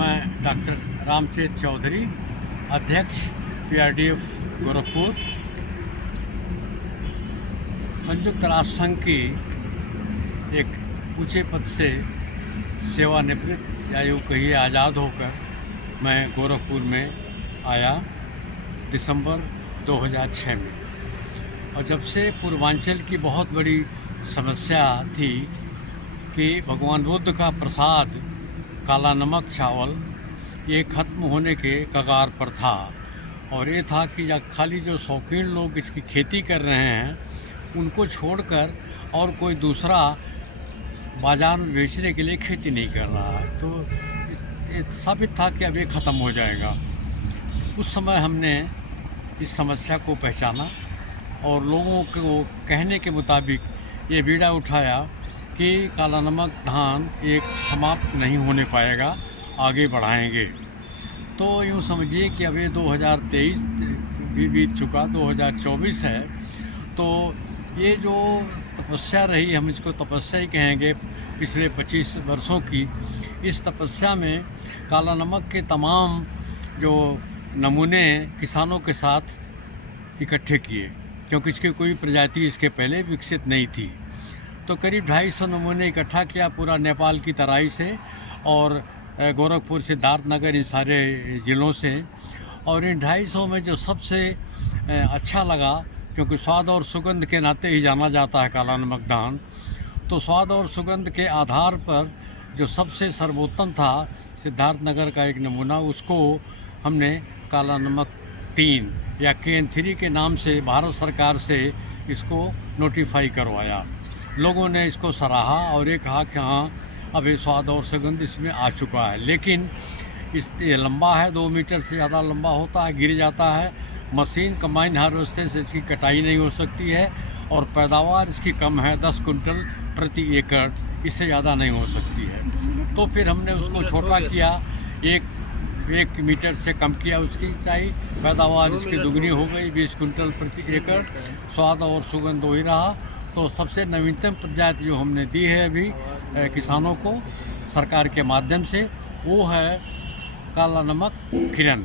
मैं डॉक्टर रामचेत चौधरी, अध्यक्ष पीआरडीएफ गोरखपुर, संयुक्त राष्ट्र संघ की एक ऊंचे पद से सेवानिवृत्त या यूँ कहिए आज़ाद होकर मैं गोरखपुर में आया दिसंबर 2006 में। और जब से पूर्वांचल की बहुत बड़ी समस्या थी कि भगवान बुद्ध का प्रसाद काला नमक चावल ये ख़त्म होने के कगार पर था, और ये था कि खाली जो शौकीन लोग इसकी खेती कर रहे हैं उनको छोड़कर और कोई दूसरा बाज़ार में बेचने के लिए खेती नहीं कर रहा है, तो ये साबित था कि अब ये ख़त्म हो जाएगा। उस समय हमने इस समस्या को पहचाना और लोगों को कहने के मुताबिक ये बीड़ा उठाया कि काला नमक धान एक समाप्त नहीं होने पाएगा, आगे बढ़ाएंगे। तो यूँ समझिए कि अब ये 2023 भी बीत चुका, 2024 है। तो ये जो तपस्या रही, हम इसको तपस्या ही कहेंगे, पिछले 25 वर्षों की, इस तपस्या में काला नमक के तमाम जो नमूने किसानों के साथ इकट्ठे किए, क्योंकि इसकी कोई प्रजाति इसके पहले विकसित नहीं थी। तो करीब 250 नमूने इकट्ठा किया पूरा नेपाल की तराई से और गोरखपुर, सिद्धार्थनगर, इन सारे ज़िलों से। और इन 250 में जो सबसे अच्छा लगा, क्योंकि स्वाद और सुगंध के नाते ही जाना जाता है काला नमक धान, तो स्वाद और सुगंध के आधार पर जो सबसे सर्वोत्तम था सिद्धार्थनगर का एक नमूना, उसको हमने काला नमक 3 या KN3 के नाम से भारत सरकार से इसको नोटिफाई करवाया। लोगों ने इसको सराहा और ये कहा कि हाँ, अब ये स्वाद और सुगंध इसमें आ चुका है। लेकिन ये लंबा है, 2 मीटर से ज़्यादा लंबा होता है, गिर जाता है। मशीन कंबाइन हार्वेस्टर से इसकी कटाई नहीं हो सकती है और पैदावार इसकी कम है, 10 कुंटल प्रति एकड़, इससे ज़्यादा नहीं हो सकती है। तो फिर हमने उसको छोटा किया, 1 मीटर से कम किया उसकी ऊंचाई, पैदावार इसकी दुगनी हो गई, 20 कुंटल प्रति एकड़, स्वाद और सुगंध वही रहा। तो सबसे नवीनतम प्रजाति जो हमने दी है अभी किसानों को सरकार के माध्यम से, वो है काला नमक किरण।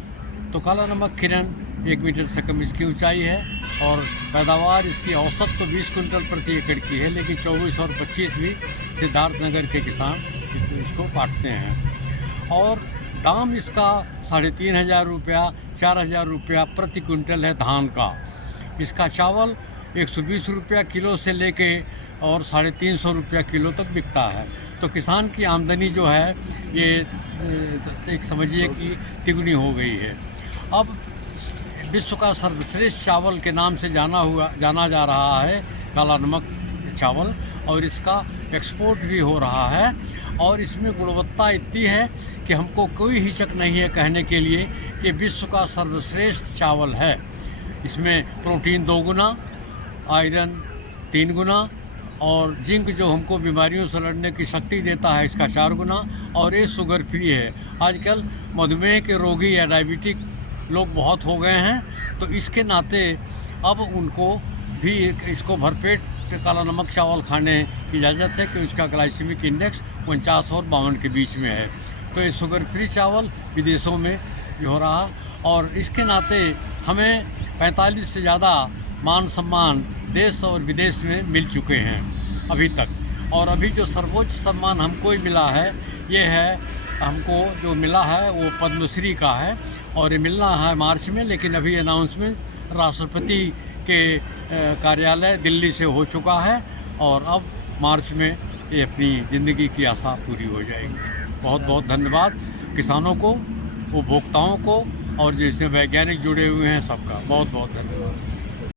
तो काला नमक किरण 1 मीटर से कम इसकी ऊंचाई है और पैदावार इसकी औसत तो 20 कुंटल प्रति एकड़ की है, लेकिन 24 और 25 भी सिद्धार्थनगर के किसान इसको काटते हैं। और दाम इसका 3,500 रुपया, 4,000 रुपया प्रति कुंटल है धान का। इसका चावल 120 रुपया किलो से लेके और 350 रुपया किलो तक बिकता है। तो किसान की आमदनी जो है ये एक समझिए कि तिगुनी हो गई है। अब विश्व का सर्वश्रेष्ठ चावल के नाम से जाना जा रहा है काला नमक चावल, और इसका एक्सपोर्ट भी हो रहा है। और इसमें गुणवत्ता इतनी है कि हमको कोई हिचक नहीं है कहने के लिए कि विश्व का सर्वश्रेष्ठ चावल है। इसमें प्रोटीन 2 गुना, आयरन 3 गुना और जिंक जो हमको बीमारियों से लड़ने की शक्ति देता है, इसका 4 गुना। और ये शुगर फ्री है। आजकल मधुमेह के रोगी या डायबिटिक लोग बहुत हो गए हैं, तो इसके नाते अब उनको भी इसको भरपेट काला नमक चावल खाने की इजाज़त है कि उसका ग्लाइसेमिक इंडेक्स 49 और 52 के बीच में है। तो ये शुगर फ्री चावल विदेशों में भी हो रहा, और इसके नाते हमें 45 से ज़्यादा मान सम्मान देश और विदेश में मिल चुके हैं अभी तक। और अभी जो सर्वोच्च सम्मान हमको ही मिला है, ये है, हमको जो मिला है वो पद्मश्री का है, और ये मिलना है मार्च में। लेकिन अभी अनाउंसमेंट राष्ट्रपति के कार्यालय दिल्ली से हो चुका है, और अब मार्च में ये अपनी ज़िंदगी की आशा पूरी हो जाएगी। बहुत बहुत धन्यवाद किसानों को, उपभोक्ताओं को, और जिसमें वैज्ञानिक जुड़े हुए हैं सबका बहुत बहुत धन्यवाद।